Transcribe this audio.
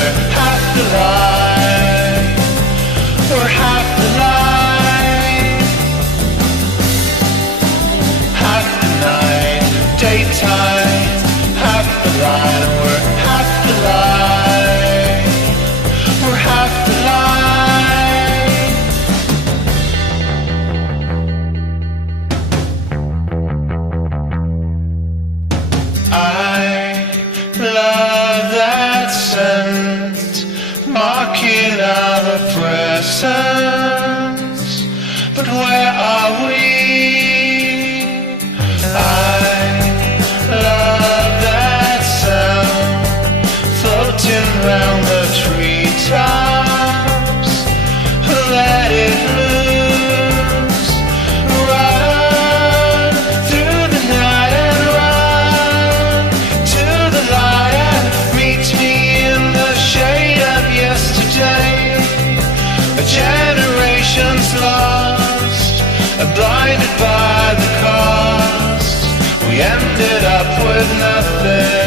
we're half the light. We're half the light. Half the night, daytime, half the light. We're half the light. We're half the light. I love that scent, marking our presence. But where are we? I love that sound, floating round the treetops. Let it loose, run through the night and run to the light and meet me in the shade of yesterday. A generation's lost, blinded by the cost. We ended up with nothing.